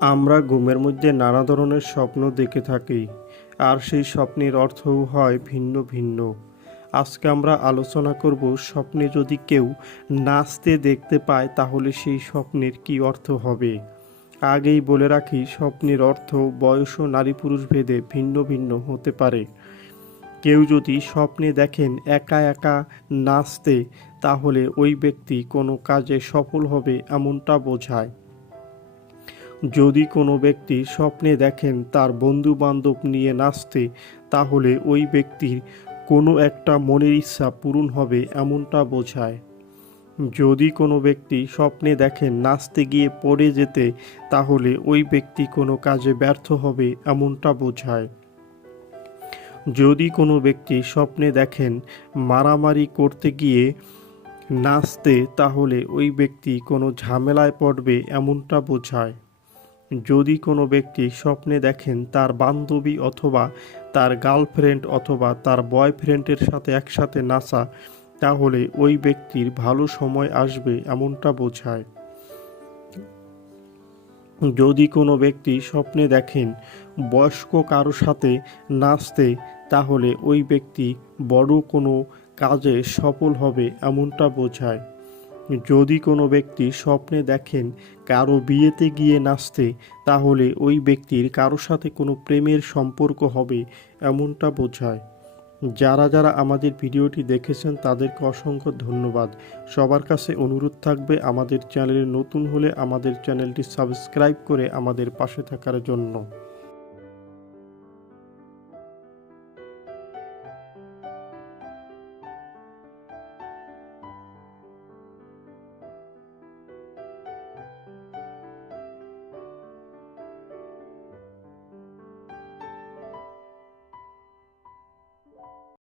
আমরা ঘুমের মধ্যে নানা ধরনের স্বপ্ন দেখে থাকি, আর সেই স্বপ্নের অর্থও হয় ভিন্ন ভিন্ন। আজকে আমরা আলোচনা করব, স্বপ্নে যদি কেউ নাচতে দেখতে পায় তাহলে সেই স্বপ্নের কী অর্থ হবে। আগেই বলে রাখি, স্বপ্নের অর্থ বয়স ও নারী পুরুষ ভেদে ভিন্ন ভিন্ন হতে পারে। কেউ যদি স্বপ্নে দেখেন একা একা নাচতে, তাহলে ওই ব্যক্তি কোনো কাজে সফল হবে এমনটা বোঝায়। যদি কোনো ব্যক্তি স্বপ্নে দেখেন তার বন্ধু বান্ধব নিয়ে নাচতে, তাহলে ওই ব্যক্তির কোনো একটা মনের ইচ্ছা পূরণ হবে এমনটা বোঝায়। যদি কোনো ব্যক্তি স্বপ্নে দেখেন নাচতে গিয়ে পড়ে যেতে, তাহলে ওই ব্যক্তি কোনো কাজে ব্যর্থ হবে এমনটা বোঝায়। যদি কোনো ব্যক্তি স্বপ্নে দেখেন মারামারি করতে গিয়ে নাচতে, তাহলে ওই ব্যক্তি কোনো ঝামেলায় পড়বে এমনটা বোঝায়। যদি কোনো ব্যক্তি স্বপ্নে দেখেন তার বান্ধবী অথবা তার গার্লফ্রেন্ড অথবা তার বয়ফ্রেন্ডের সাথে একসাথে নাচা, তাহলে ওই ব্যক্তির ভালো সময় আসবে এমনটা বোঝায়। যদি কোনো ব্যক্তি স্বপ্নে দেখেন বয়স্ক কারো সাথে নাচতে, তাহলে ওই ব্যক্তি বড় কোনো কাজে সফল হবে এমনটা বোঝায়। যদি কোনো ব্যক্তি স্বপ্নে দেখেন কারো বিয়েতে গিয়ে নাচতে, তাহলে ওই ব্যক্তির কারো সাথে কোনো প্রেমের সম্পর্ক হবে এমনটা বোঝায়। যারা যারা আমাদের ভিডিওটি দেখেছেন তাদেরকে অসংখ্য ধন্যবাদ। সবার কাছে অনুরোধ থাকবে, আমাদের চ্যানেলে নতুন হলে আমাদের চ্যানেলটি সাবস্ক্রাইব করে আমাদের পাশে থাকার জন্য।